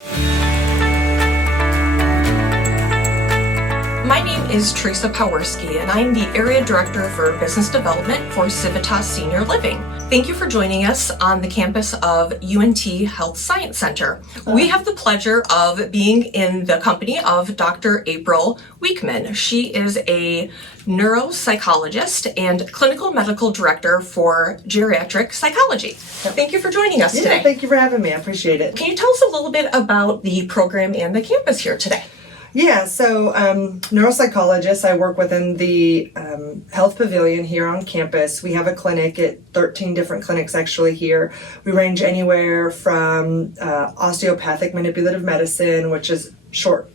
My name is Teresa Powerski, and I'm the Area Director for Business Development for Civitas Senior Living. Thank you for joining us on the campus of UNT Health Science Center. We have the pleasure of being in the company of Dr. April Wiechmann. She is a neuropsychologist and clinical medical director for geriatric psychology. Thank you for joining us today. Thank you for having me. I appreciate it. Can you tell us a little bit about the program and the campus here today? Yeah, so neuropsychologist, I work within the health pavilion here on campus. We have a clinic at 13 different clinics actually here. We range anywhere from osteopathic manipulative medicine, which is short,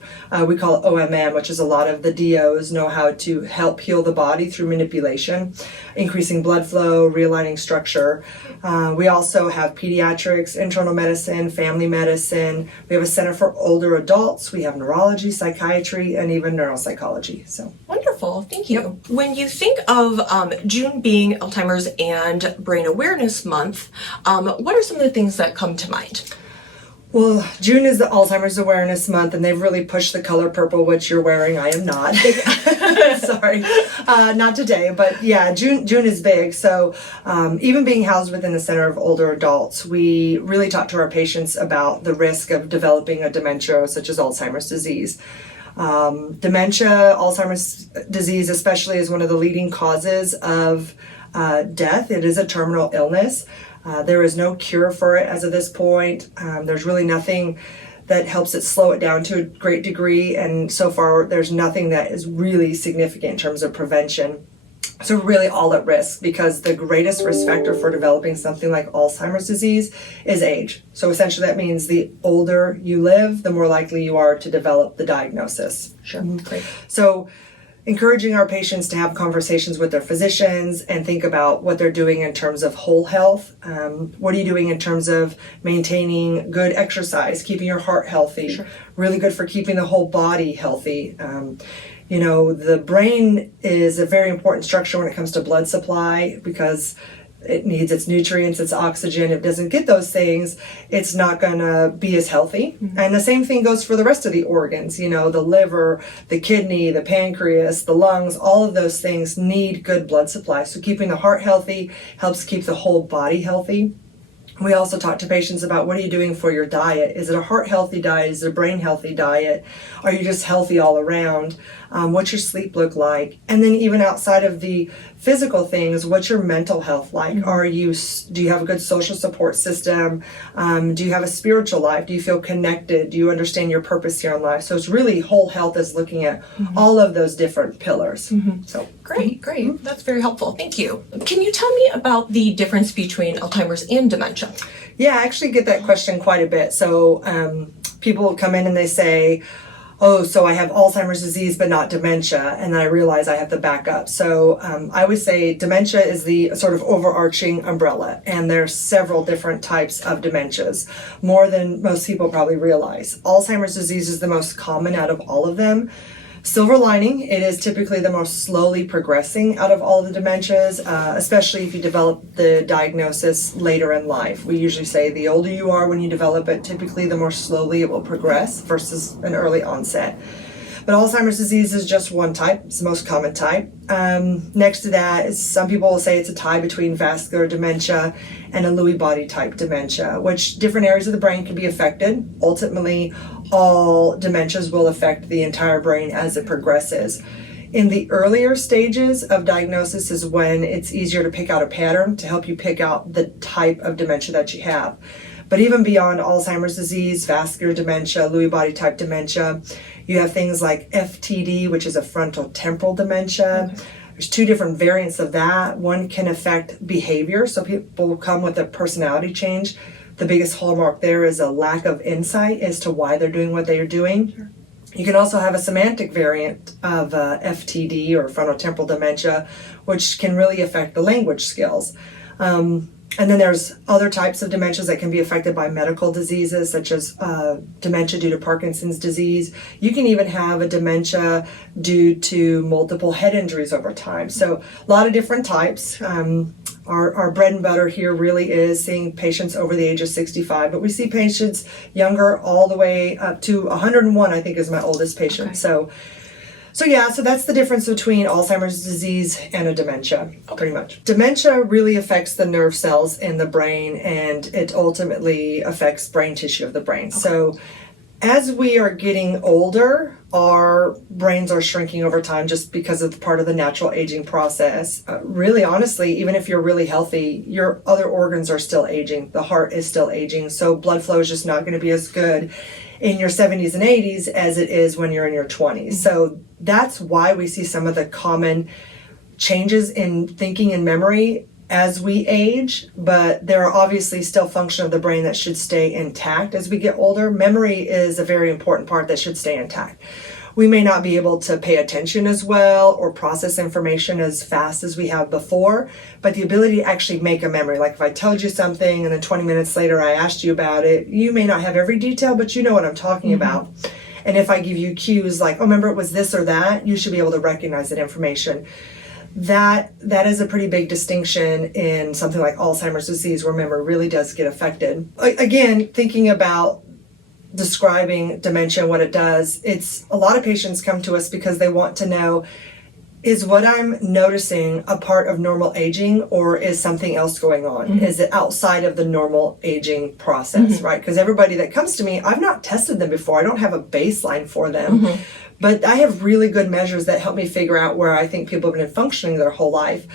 we call it OMM, which is a lot of the DOs know how to help heal the body through manipulation, increasing blood flow, realigning structure. We also have pediatrics, internal medicine, family medicine. We have a center for older adults. We have neurology, psychiatry, and even neuropsychology. So wonderful, thank you. Yep. When you think of June being Alzheimer's and Brain Awareness Month, what are some of the things that come to mind? Well, June is the Alzheimer's Awareness Month, and they've really pushed the color purple, which you're wearing. I am not. Sorry, not today, but yeah, June is big. So even being housed within the Center of Older Adults, we really talk to our patients about the risk of developing a dementia, such as Alzheimer's disease. Dementia, Alzheimer's disease especially, is one of the leading causes of death. It is a terminal illness. There is no cure for it as of this point. There's really nothing that helps it slow it down to a great degree, and so far there's nothing that is really significant in terms of prevention. So really all at risk, because the greatest risk factor for developing something like Alzheimer's disease is age. So essentially that means the older you live, the more likely you are to develop the diagnosis. Sure, great. So encouraging our patients to have conversations with their physicians and think about what they're doing in terms of whole health. What are you doing in terms of maintaining good exercise, keeping your heart healthy, Sure. Really good for keeping the whole body healthy. The brain is a very important structure when it comes to blood supply, because it needs its nutrients, its oxygen. If it doesn't get those things, it's not going to be as healthy. Mm-hmm. And the same thing goes for the rest of the organs. The liver, the kidney, the pancreas, the lungs, all of those things need good blood supply. So keeping the heart healthy helps keep the whole body healthy. We also talk to patients about, what are you doing for your diet? Is it a heart healthy diet? Is it a brain healthy diet? Are you just healthy all around? What's your sleep look like? And then even outside of the physical things, what's your mental health like? Mm-hmm. Do you have a good social support system? Do you have a spiritual life? Do you feel connected? Do you understand your purpose here in life? So it's really whole health is looking at mm-hmm. all of those different pillars. Mm-hmm. So great. Mm-hmm. That's very helpful. Thank you. Can you tell me about the difference between Alzheimer's and dementia? Yeah, I actually get that question quite a bit. So people come in and they say, oh, so I have Alzheimer's disease but not dementia, and then I realize I have to back up. So I would say dementia is the sort of overarching umbrella, and there's several different types of dementias, more than most people probably realize. Alzheimer's disease is the most common out of all of them. Silver lining, it is typically the most slowly progressing out of all of the dementias, especially if you develop the diagnosis later in life. We usually say the older you are when you develop it, typically the more slowly it will progress versus an early onset. But Alzheimer's disease is just one type. It's the most common type. Next to that is, some people will say it's a tie between vascular dementia and a Lewy body type dementia, which different areas of the brain can be affected. Ultimately, all dementias will affect the entire brain as it progresses. In the earlier stages of diagnosis is when it's easier to pick out a pattern to help you pick out the type of dementia that you have. But even beyond Alzheimer's disease, vascular dementia, Lewy body type dementia, you have things like FTD, which is a frontal temporal dementia. Okay. There's two different variants of that. One can affect behavior, so people come with a personality change. The biggest hallmark there is a lack of insight as to why they're doing what they are doing. Sure. You can also have a semantic variant of FTD, or frontal temporal dementia, which can really affect the language skills. And then there's other types of dementias that can be affected by medical diseases, such as dementia due to Parkinson's disease. You can even have a dementia due to multiple head injuries over time. So a lot of different types. Our bread and butter here really is seeing patients over the age of 65, but we see patients younger all the way up to 101, I think is my oldest patient. Okay. So that's the difference between Alzheimer's disease and a dementia, pretty much. Dementia really affects the nerve cells in the brain, and it ultimately affects brain tissue of the brain. Okay. So as we are getting older, our brains are shrinking over time just because of part of the natural aging process. Really, honestly, even if you're really healthy, your other organs are still aging. The heart is still aging, so blood flow is just not going to be as good in your 70s and 80s as it is when you're in your 20s. Mm-hmm. So that's why we see some of the common changes in thinking and memory as we age, but there are obviously still functions of the brain that should stay intact as we get older. Memory is a very important part that should stay intact. We may not be able to pay attention as well or process information as fast as we have before, but the ability to actually make a memory, like if I told you something and then 20 minutes later I asked you about it, you may not have every detail, but you know what I'm talking mm-hmm. about. And if I give you cues like, oh, remember it was this or that, you should be able to recognize that information. That is a pretty big distinction in something like Alzheimer's disease, where memory really does get affected. Again, thinking about describing dementia and what it does, it's a lot of patients come to us because they want to know, is what I'm noticing a part of normal aging, or is something else going on? Mm-hmm. Is it outside of the normal aging process, mm-hmm. right? Because everybody that comes to me, I've not tested them before. I don't have a baseline for them. Mm-hmm. But I have really good measures that help me figure out where I think people have been functioning their whole life.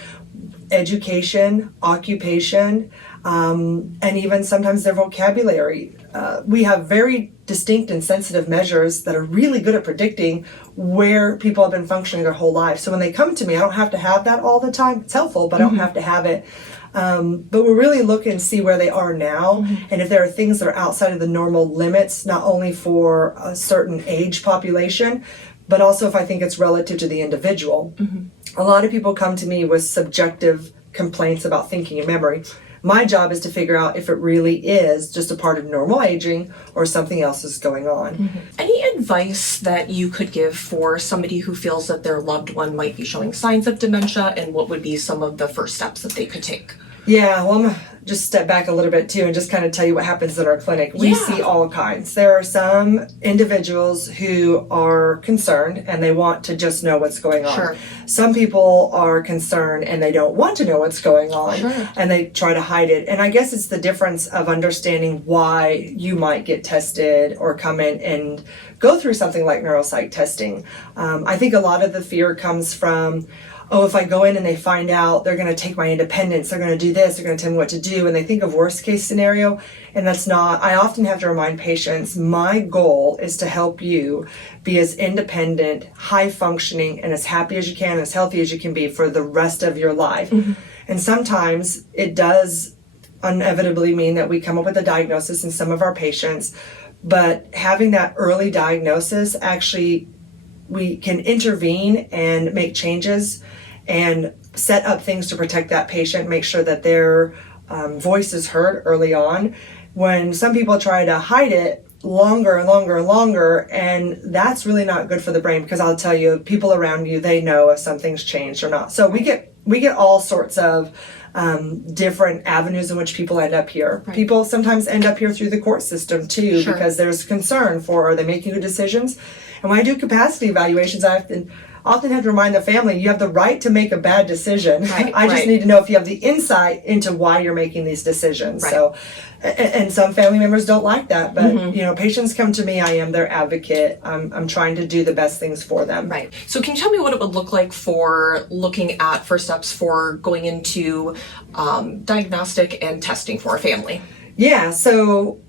Education, occupation, and even sometimes their vocabulary. We have very distinct and sensitive measures that are really good at predicting where people have been functioning their whole life. So when they come to me, I don't have to have that all the time. It's helpful, but I don't have to have it. But we're really looking to see where they are now, mm-hmm. and if there are things that are outside of the normal limits, not only for a certain age population, but also if I think it's relative to the individual. Mm-hmm. A lot of people come to me with subjective complaints about thinking and memory. My job is to figure out if it really is just a part of normal aging or something else is going on. Mm-hmm. Any advice that you could give for somebody who feels that their loved one might be showing signs of dementia, and what would be some of the first steps that they could take? Yeah, well, I'm going to just step back a little bit too and just kind of tell you what happens in our clinic. We see all kinds. There are some individuals who are concerned and they want to just know what's going on. Sure. Some people are concerned and they don't want to know what's going on, sure. and they try to hide it. And I guess it's the difference of understanding why you might get tested or come in and go through something like neuropsych testing. I think a lot of the fear comes from, oh, if I go in and they find out, they're going to take my independence, they're going to do this, they're going to tell me what to do, and they think of worst case scenario, and that's not. I often have to remind patients, my goal is to help you be as independent, high functioning, and as happy as you can, as healthy as you can be for the rest of your life. Mm-hmm. And sometimes it does inevitably mean that we come up with a diagnosis in some of our patients, but having that early diagnosis, actually we can intervene and make changes and set up things to protect that patient, make sure that their voice is heard early on. When some people try to hide it longer and longer and longer, and that's really not good for the brain, because I'll tell you, people around you, they know if something's changed or not. So we get all sorts of different avenues in which people end up here. Right. People sometimes end up here through the court system too, sure. because there's concern for, are they making good decisions? And when I do capacity evaluations, I often have to remind the family, you have the right to make a bad decision. Right, I just need to know if you have the insight into why you're making these decisions. Right. So, and some family members don't like that, but mm-hmm. Patients come to me, I am their advocate. I'm trying to do the best things for them. Right. So can you tell me what it would look like for looking at first steps for going into diagnostic and testing for a family? Yeah, so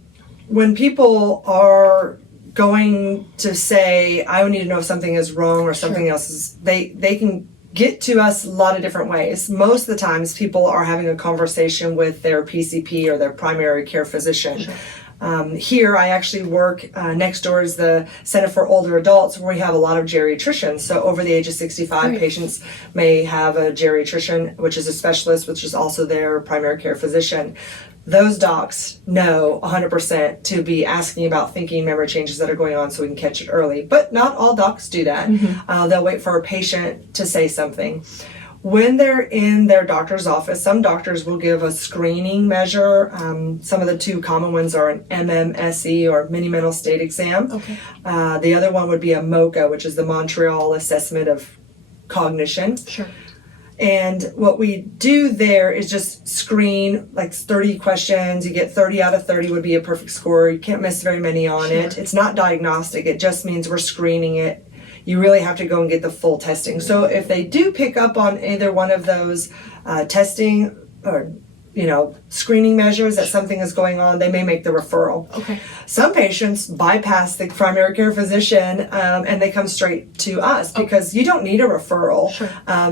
when people are going to say, I need to know if something is wrong or something sure. else is, they can get to us a lot of different ways. Most of the times people are having a conversation with their PCP or their primary care physician. Sure. Here I actually work next door is the Center for Older Adults, where we have a lot of geriatricians. So over the age of 65, right. patients may have a geriatrician, which is a specialist, which is also their primary care physician. Those docs know 100% to be asking about thinking memory changes that are going on so we can catch it early. But not all docs do that. Mm-hmm. They'll wait for a patient to say something. When they're in their doctor's office, some doctors will give a screening measure. Some of the two common ones are an MMSE or mini mental state exam. Okay. The other one would be a MoCA, which is the Montreal assessment of cognition. Sure. And what we do there is just screen like 30 questions. You get 30 out of 30 would be a perfect score. You can't miss very many on it. It's not diagnostic. It just means we're screening it. You really have to go and get the full testing. So if they do pick up on either one of those testing or screening measures that something is going on, they may make the referral. Okay. Some patients bypass the primary care physician and they come straight to us because you don't need a referral,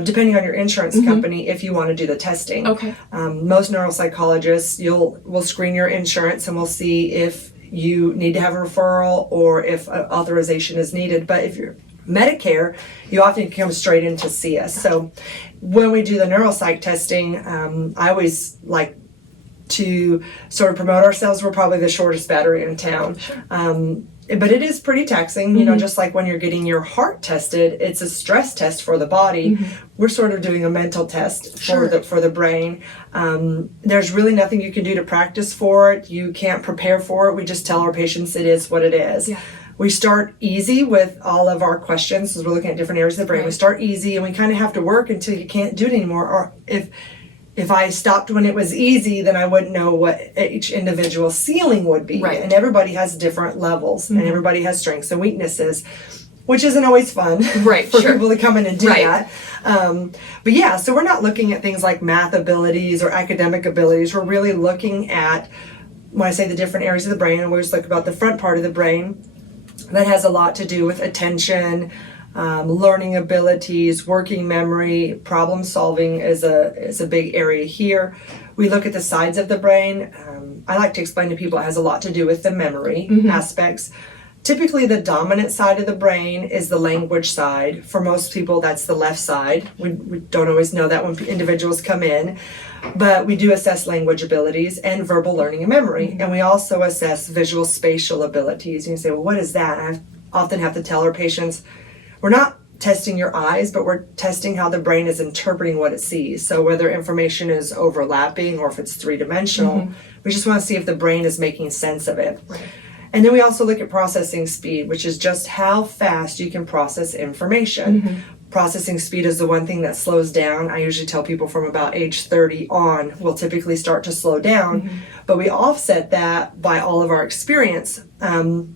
depending on your insurance company, if you want to do the testing. Okay. Most neuropsychologists, we'll screen your insurance and we'll see if you need to have a referral or if authorization is needed. But if you're Medicare, you often come straight in to see us. So when we do the neuropsych testing, I always like to sort of promote ourselves. We're probably the shortest battery in town. But it is pretty taxing, just like when you're getting your heart tested, it's a stress test for the body. We're sort of doing a mental test for the brain. There's really nothing you can do to practice for it. You can't prepare for it. We just tell our patients it is what it is. Yeah. We start easy with all of our questions because we're looking at different areas of the brain. We start easy and we kind of have to work until you can't do it anymore. Or if I stopped when it was easy, then I wouldn't know what each individual ceiling would be. Right. And everybody has different levels and everybody has strengths and weaknesses, which isn't always fun for people to come in and do that. But yeah, so we're not looking at things like math abilities or academic abilities. We're really looking at, when I say the different areas of the brain, and we just look about the front part of the brain. That has a lot to do with attention, learning abilities, working memory, problem solving is a big area here. We look at the sides of the brain. I like to explain to people it has a lot to do with the memory aspects. Typically, the dominant side of the brain is the language side. For most people, that's the left side. We don't always know that when individuals come in. But we do assess language abilities and verbal learning and memory. And we also assess visual spatial abilities. And you say, well, what is that? And I often have to tell our patients, we're not testing your eyes, but we're testing how the brain is interpreting what it sees. So whether information is overlapping or if it's three-dimensional, we just want to see if the brain is making sense of it. Right. And then we also look at processing speed, which is just how fast you can process information. Processing speed is the one thing that slows down. I usually tell people from about age 30 on will typically start to slow down, but we offset that by all of our experience.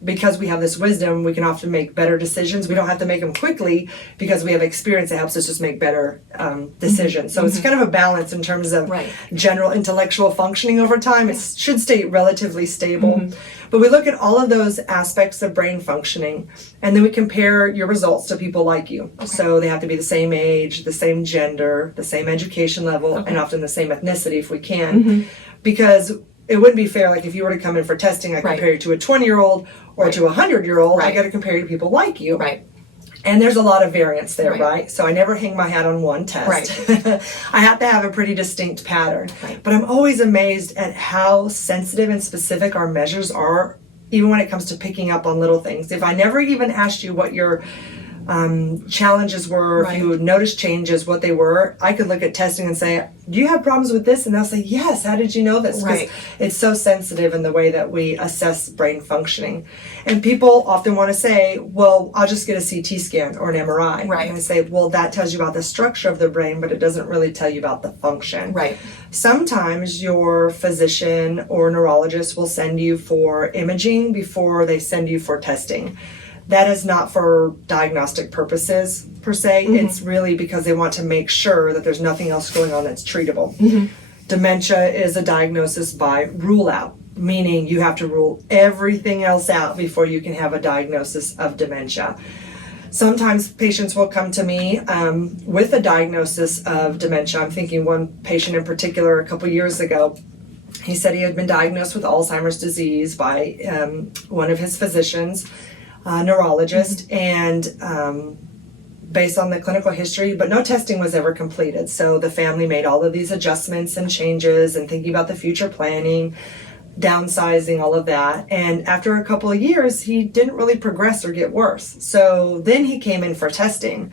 Because we have this wisdom, we can often make better decisions. We don't have to make them quickly because we have experience that helps us just make better decisions. So it's kind of a balance in terms of general intellectual functioning over time. It should stay relatively stable. But we look at all of those aspects of brain functioning, and then we compare your results to people like you. So they have to be the same age, the same gender, the same education level, and often the same ethnicity if we can. Because it wouldn't be fair, like if you were to come in for testing, I compare you to a 20-year-old or to a 100-year-old, I got to compare you to people like you. And there's a lot of variance there, right? So I never hang my hat on one test. I have to have a pretty distinct pattern. But I'm always amazed at how sensitive and specific our measures are, even when it comes to picking up on little things. If I never even asked you what your challenges were, if you noticed changes, what they were, I could look at testing and say, do you have problems with this? And they'll say, yes, how did you know this? Because it's so sensitive in the way that we assess brain functioning. And people often want to say, well, I'll just get a CT scan or an MRI. And I say, well, that tells you about the structure of the brain, but it doesn't really tell you about the function. Sometimes your physician or neurologist will send you for imaging before they send you for testing. That is not for diagnostic purposes, per se. It's really because they want to make sure that there's nothing else going on that's treatable. Dementia is a diagnosis by rule out, meaning you have to rule everything else out before you can have a diagnosis of dementia. Sometimes patients will come to me with a diagnosis of dementia. I'm thinking one patient in particular a couple years ago. He said he had been diagnosed with Alzheimer's disease by one of his physicians, neurologist, and based on the clinical history, but no testing was ever completed. So the family made all of these adjustments and changes and thinking about the future planning, downsizing, all of that. And after a couple of years, he didn't really progress or get worse. So then he came in for testing.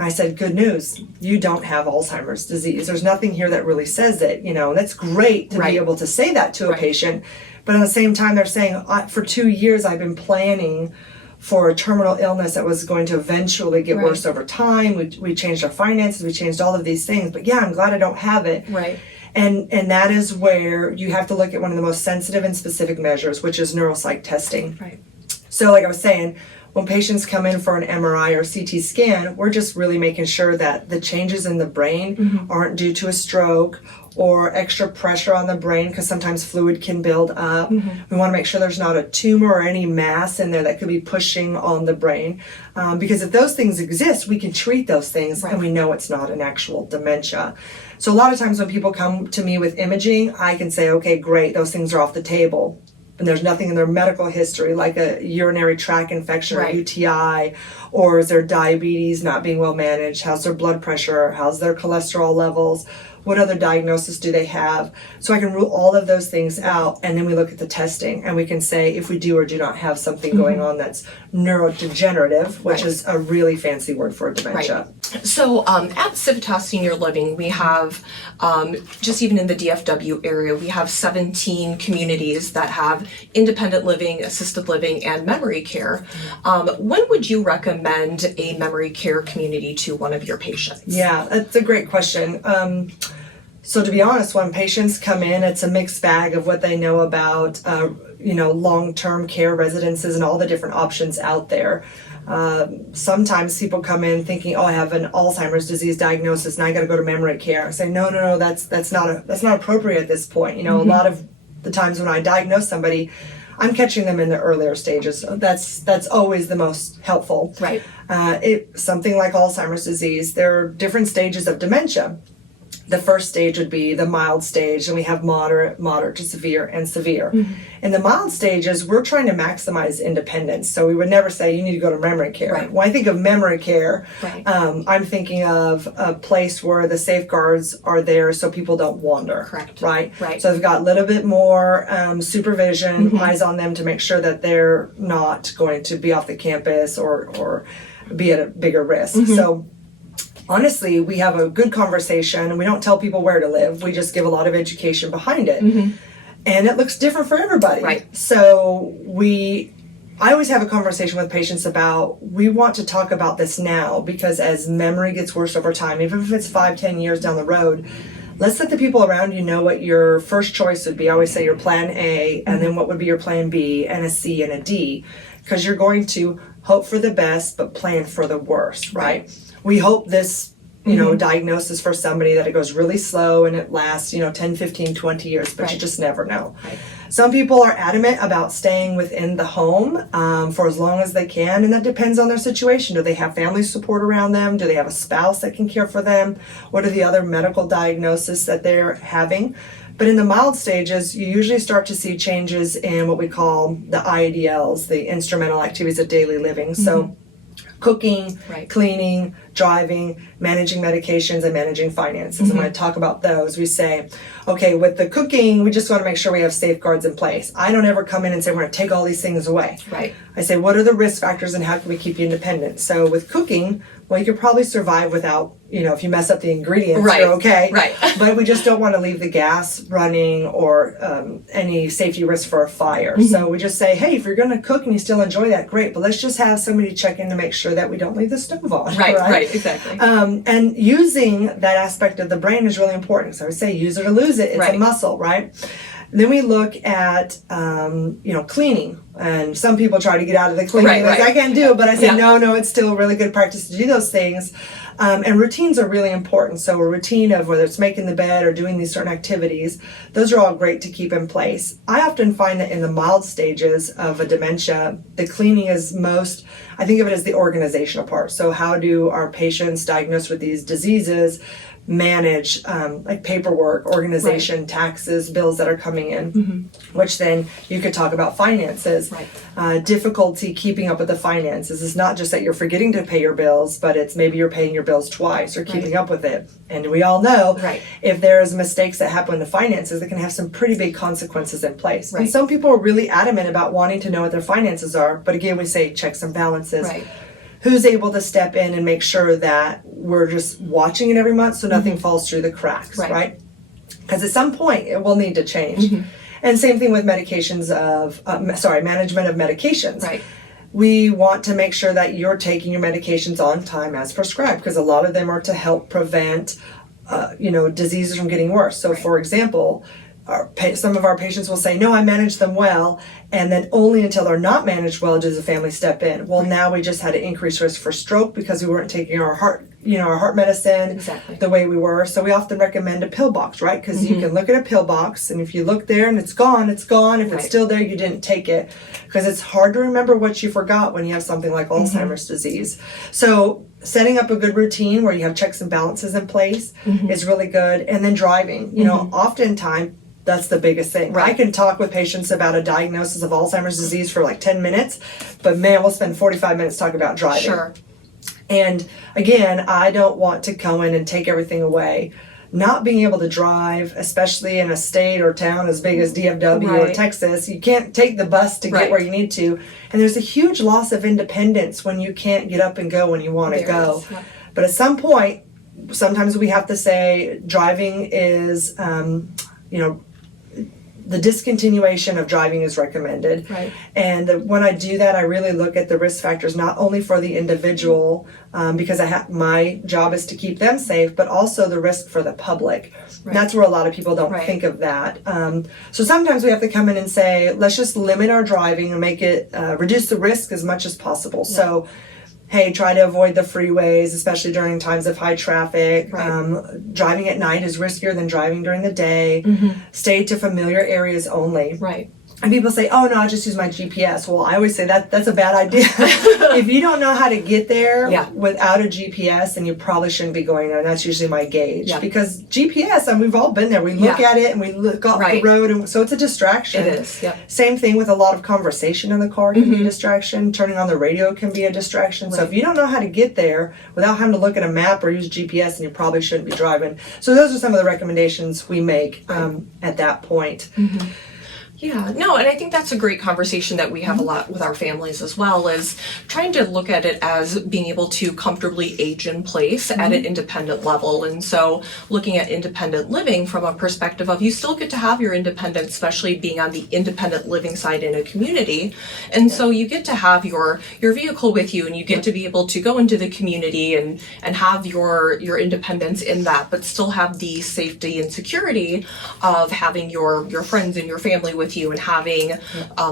And I said, good news, you don't have Alzheimer's disease. There's nothing here that really says it, and that's great to be able to say that to a patient. But at the same time, they're saying, for 2 years, I've been planning for a terminal illness that was going to eventually get worse over time. We changed our finances, we changed all of these things. But yeah, I'm glad I don't have it. Right. And that is where you have to look at one of the most sensitive and specific measures, which is neuropsych testing. Right. So like I was saying, when patients come in for an MRI or CT scan, we're just really making sure that the changes in the brain aren't due to a stroke or extra pressure on the brain, because sometimes fluid can build up. We want to make sure there's not a tumor or any mass in there that could be pushing on the brain. Because if those things exist, we can treat those things and we know it's not an actual dementia. So a lot of times when people come to me with imaging, I can say, okay, great, those things are off the table. And there's nothing in their medical history like a urinary tract infection or UTI, or is their diabetes not being well managed? How's their blood pressure? How's their cholesterol levels? What other diagnosis do they have? So I can rule all of those things out, and then we look at the testing, and we can say if we do or do not have something going on that's neurodegenerative, which is a really fancy word for dementia. So at Civitas Senior Living, we have, just even in the DFW area, we have 17 communities that have independent living, assisted living, and memory care. When would you recommend a memory care community to one of your patients? Yeah, that's a great question. So to be honest, when patients come in, it's a mixed bag of what they know about, long-term care residences and all the different options out there. Sometimes people come in thinking, oh, I have an Alzheimer's disease diagnosis and I got to go to memory care. I say, no, that's not appropriate at this point. A lot of the times when I diagnose somebody, I'm catching them in the earlier stages. That's always the most helpful. Right. Something like Alzheimer's disease, there are different stages of dementia. The first stage would be the mild stage, and we have moderate to severe, and severe. In the mild stages, we're trying to maximize independence. So we would never say you need to go to memory care. Right. When I think of memory care, I'm thinking of a place where the safeguards are there so people don't wander. Correct. Right? Right. So they've got a little bit more supervision, eyes on them to make sure that they're not going to be off the campus or be at a bigger risk. So honestly, we have a good conversation and we don't tell people where to live. We just give a lot of education behind it. And it looks different for everybody. Right. So I always have a conversation with patients about, we want to talk about this now, because as memory gets worse over time, even if it's 5-10 years down the road, let's let the people around you know what your first choice would be. I always say your plan A, and then what would be your plan B, and a C, and a D. Because you're going to hope for the best, but plan for the worst, right? We hope this, diagnosis for somebody that it goes really slow and it lasts, 10, 15, 20 years, but you just never know. Right. Some people are adamant about staying within the home for as long as they can, and that depends on their situation. Do they have family support around them? Do they have a spouse that can care for them? What are the other medical diagnoses that they're having? But in the mild stages, you usually start to see changes in what we call the IADLs, the instrumental activities of daily living. So cooking, cleaning, driving, managing medications, and managing finances. And when I talk about those, we say, okay, with the cooking, we just want to make sure we have safeguards in place. I don't ever come in and say, we're going to take all these things away. Right. I say, what are the risk factors and how can we keep you independent? So with cooking, well, you could probably survive without, if you mess up the ingredients, you're okay. Right. But we just don't want to leave the gas running or any safety risk for a fire. So we just say, hey, if you're going to cook and you still enjoy that, great. But let's just have somebody check in to make sure that we don't leave the stove on. Right, exactly. And using that aspect of the brain is really important. So I would say use it or lose it. It's a muscle, right? Then we look at, cleaning. And some people try to get out of the cleaning. I can't do it, but I say, no, it's still a really good practice to do those things. And routines are really important. So a routine of whether it's making the bed or doing these certain activities, those are all great to keep in place. I often find that in the mild stages of a dementia, the cleaning is most, I think of it as the organizational part. So how do our patients diagnosed with these diseases manage like paperwork, organization, taxes, bills that are coming in, which then you could talk about finances. Difficulty keeping up with the finances is not just that you're forgetting to pay your bills, but it's maybe you're paying your bills twice or keeping up with it. And we all know if there's mistakes that happen in the finances, that can have some pretty big consequences in place. And some people are really adamant about wanting to know what their finances are, but again, we say checks and balances. who's able to step in and make sure that we're just watching it every month so nothing falls through the cracks, right? Because at some point it will need to change. And same thing with medications of, management of medications. Right. We want to make sure that you're taking your medications on time as prescribed, because a lot of them are to help prevent, diseases from getting worse. So, for example, some of our patients will say, no, I manage them well, and then only until they're not managed well does the family step in. Well, now we just had an increased risk for stroke because we weren't taking our heart medicine the way we were. So we often recommend a pill box, right? Because you can look at a pill box, and if you look there and it's gone, it's gone. If it's still there, you didn't take it. Because it's hard to remember what you forgot when you have something like Alzheimer's disease. So setting up a good routine where you have checks and balances in place is really good. And then driving, oftentimes, that's the biggest thing. I can talk with patients about a diagnosis of Alzheimer's disease for like 10 minutes, but man, we'll spend 45 minutes talking about driving. Sure. And again, I don't want to go in and take everything away. Not being able to drive, especially in a state or town as big as DFW or Texas, you can't take the bus to get where you need to. And there's a huge loss of independence when you can't get up and go when you want to go. But at some point, sometimes we have to say driving is, the discontinuation of driving is recommended. And when I do that, I really look at the risk factors, not only for the individual, because my job is to keep them safe, but also the risk for the public. And that's where a lot of people don't think of that. So sometimes we have to come in and say, let's just limit our driving and make it, reduce the risk as much as possible. So, hey, try to avoid the freeways, especially during times of high traffic. Driving at night is riskier than driving during the day. Stay to familiar areas only. And people say, oh, no, I just use my GPS. Well, I always say that's a bad idea. If you don't know how to get there without a GPS, then you probably shouldn't be going there. And that's usually my gauge. Because GPS, and we've all been there. We look at it and we look off the road. And so it's a distraction. It is, Same thing with a lot of conversation in the car can be a distraction. Turning on the radio can be a distraction. So if you don't know how to get there without having to look at a map or use GPS, then you probably shouldn't be driving. So those are some of the recommendations we make at that point. Yeah, no, and I think that's a great conversation that we have a lot with our families as well, is trying to look at it as being able to comfortably age in place at an independent level. And so looking at independent living from a perspective of you still get to have your independence, especially being on the independent living side in a community. And so you get to have your vehicle with you, and you get to be able to go into the community and have your independence in that, but still have the safety and security of having your friends and your family with you and having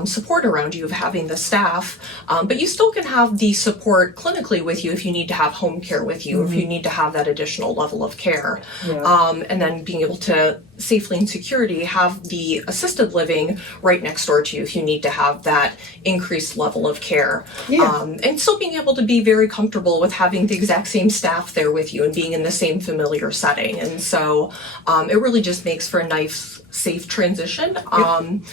support around you, of having the staff, but you still can have the support clinically with you if you need to have home care with you, if you need to have that additional level of care, and then being able to safely and security have the assisted living right next door to you if you need to have that increased level of care, and still being able to be very comfortable with having the exact same staff there with you and being in the same familiar setting. And so it really just makes for a nice, safe transition.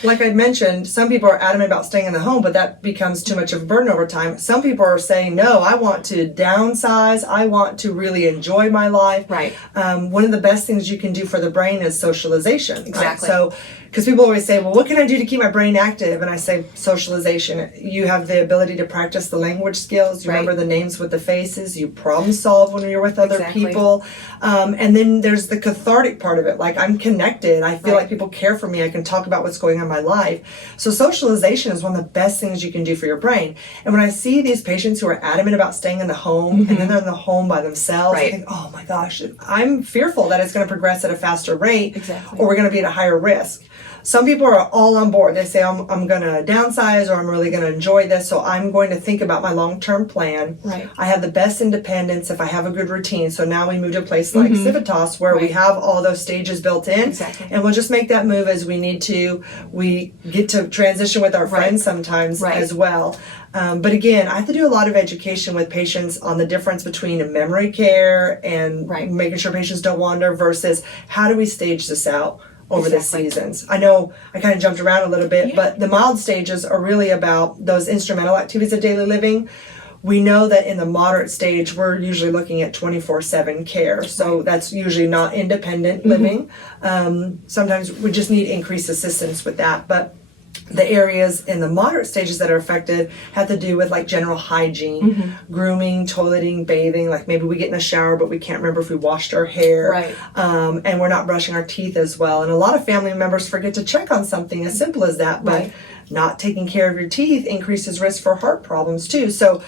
Like I mentioned, some people are adamant about staying in the home, but that becomes too much of a burden over time. Some people are saying, no, I want to downsize. I want to really enjoy my life. One of the best things you can do for the brain is socialization. Exactly. So, because people always say, well, what can I do to keep my brain active? And I say socialization. You have the ability to practice the language skills. You remember the names with the faces. You problem solve when you're with other people. And then there's the cathartic part of it. Like, I'm connected. I feel like people care for me. I can talk about what's going on in my life. So socialization is one of the best things you can do for your brain. And when I see these patients who are adamant about staying in the home, and then they're in the home by themselves, I think, oh my gosh, I'm fearful that it's going to progress at a faster rate, or we're going to be at a higher risk. Some people are all on board. They say, I'm going to downsize, or I'm really going to enjoy this, so I'm going to think about my long-term plan. I have the best independence if I have a good routine. So now we move to a place like Civitas where we have all those stages built in, and we'll just make that move as we need to. We get to transition with our friends sometimes as well. But again, I have to do a lot of education with patients on the difference between a memory care and making sure patients don't wander versus how do we stage this out over the seasons. I know I kind of jumped around a little bit, but the mild stages are really about those instrumental activities of daily living. We know that in the moderate stage, we're usually looking at 24/7 care. So that's usually not independent living. Sometimes we just need increased assistance with that. But The areas in the moderate stages that are affected have to do with like general hygiene, grooming, toileting, bathing. Like maybe we get in a shower, but we can't remember if we washed our hair. Right. And we're not brushing our teeth as well. And a lot of family members forget to check on something as simple as that. But Right. not taking care of your teeth increases risk for heart problems too. So,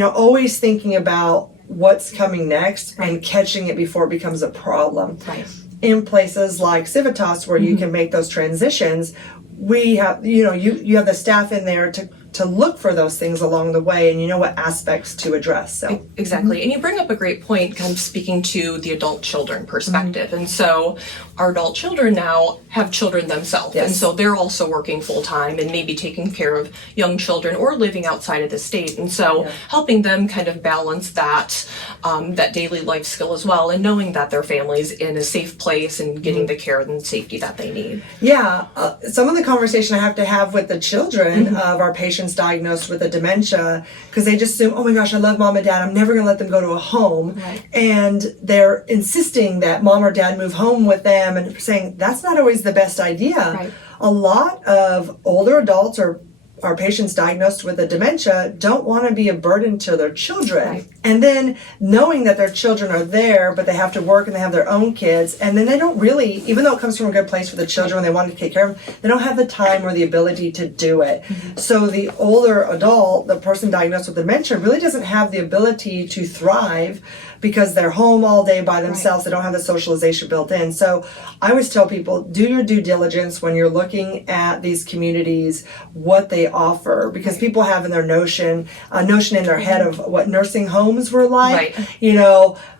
always thinking about what's coming next and catching it before it becomes a problem. Right. In places like Civitas where you can make those transitions, we have, you have the staff in there to look for those things along the way, and you know what aspects to address. So Exactly. And you bring up a great point, kind of speaking to the adult children perspective. And so our adult children now have children themselves. Yes. And so they're also working full time and maybe taking care of young children or living outside of the state. And so helping them kind of balance that, that daily life skill as well, and knowing that their family's in a safe place and getting the care and safety that they need. Yeah, some of the conversation I have to have with the children of our patients diagnosed with a dementia, because they just assume, oh my gosh, I love mom and dad, I'm never going to let them go to a home. Right. And they're insisting that mom or dad move home with them, and saying that's not always the best idea. Right. A lot of older adults or our patients diagnosed with a dementia don't want to be a burden to their children. Right. And then knowing that their children are there, but they have to work and they have their own kids, and then they don't really, even though it comes from a good place for the children and they want to take care of them, they don't have the time or the ability to do it. So the older adult, the person diagnosed with dementia, really doesn't have the ability to thrive because they're home all day by themselves. They don't have the socialization built in. So I always tell people, do your due diligence when you're looking at these communities, what they offer, because people have in their notion in their head of what nursing homes were like,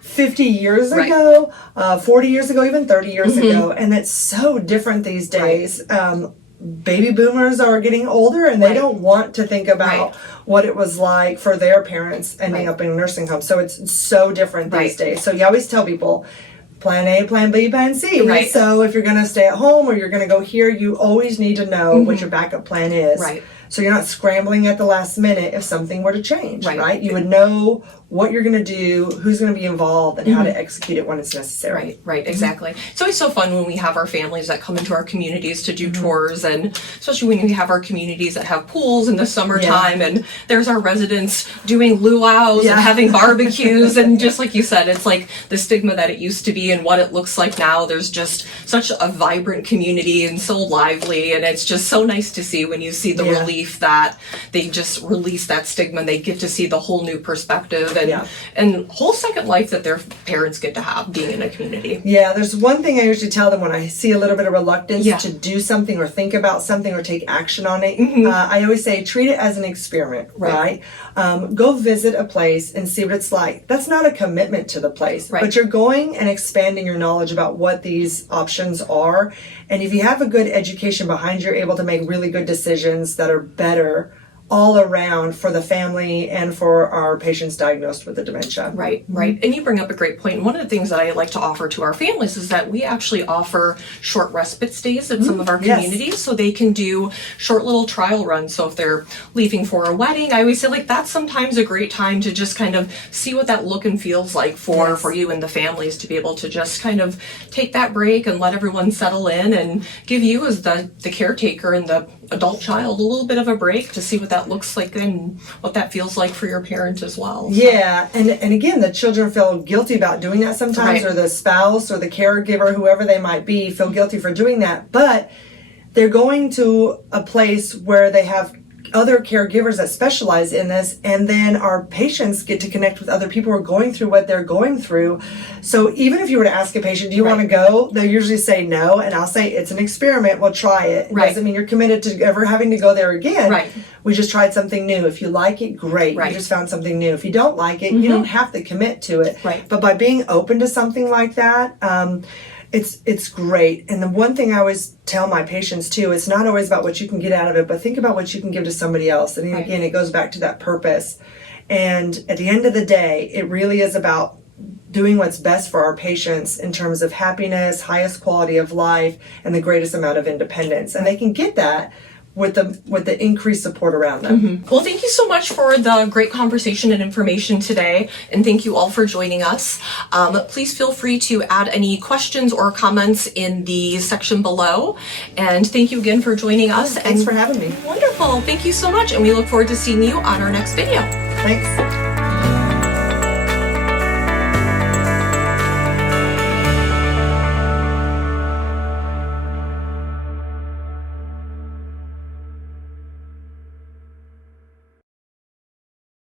50 years ago, 40 years ago, even 30 years ago. And it's so different these days. Baby boomers are getting older, and they don't want to think about what it was like for their parents ending up in a nursing home. So it's so different these days. So you always tell people, plan A, plan B, plan C. Right. So if you're going to stay at home or you're going to go here, you always need to know what your backup plan is. Right. So you're not scrambling at the last minute if something were to change, Right. right? You would know what you're going to do, who's going to be involved, and how to execute it when it's necessary. Right, exactly. It's always so fun when we have our families that come into our communities to do tours, and especially when we have our communities that have pools in the summertime, and there's our residents doing luau's and having barbecues, and just like you said, it's like the stigma that it used to be and what it looks like now. There's just such a vibrant community and so lively, and it's just so nice to see when you see the relief that they just release that stigma and they get to see the whole new perspective and whole second life that their parents get to have being in a community. Yeah, there's one thing I usually tell them when I see a little bit of reluctance to do something or think about something or take action on it. I always say, treat it as an experiment, right? Go visit a place and see what it's like. That's not a commitment to the place, but you're going and expanding your knowledge about what these options are. And if you have a good education behind you, you're able to make really good decisions that are better all around for the family and for our patients diagnosed with the dementia. Right. And you bring up a great point. One of the things that I like to offer to our families is that we actually offer short respite stays at some of our communities, so they can do short little trial runs. So if they're leaving for a wedding, I always say, like, that's sometimes a great time to just kind of see what that look and feels like for you and the families, to be able to just kind of take that break and let everyone settle in and give you as the caretaker and the adult child a little bit of a break to see what that looks like and what that feels like for your parent as well. Yeah, and again, the children feel guilty about doing that sometimes, or the spouse or the caregiver, whoever they might be, feel guilty for doing that. But they're going to a place where they have other caregivers that specialize in this, and then our patients get to connect with other people who are going through what they're going through. So even if you were to ask a patient, do you want to go? They'll usually say no, and I'll say, it's an experiment, we'll try it. It doesn't mean you're committed to ever having to go there again. We just tried something new. If you like it, great. You just found something new. If you don't like it, you don't have to commit to it. But by being open to something like that, it's great. And the one thing I always tell my patients too, it's not always about what you can get out of it, but think about what you can give to somebody else. And again, it goes back to that purpose. And at the end of the day, it really is about doing what's best for our patients in terms of happiness, highest quality of life, and the greatest amount of independence. And they can get that with the increased support around them. Well, thank you so much for the great conversation and information today, and thank you all for joining us. Please feel free to add any questions or comments in the section below, and thank you again for joining us. Thanks for having me. Wonderful. Thank you so much, and we look forward to seeing you on our next video. Thanks.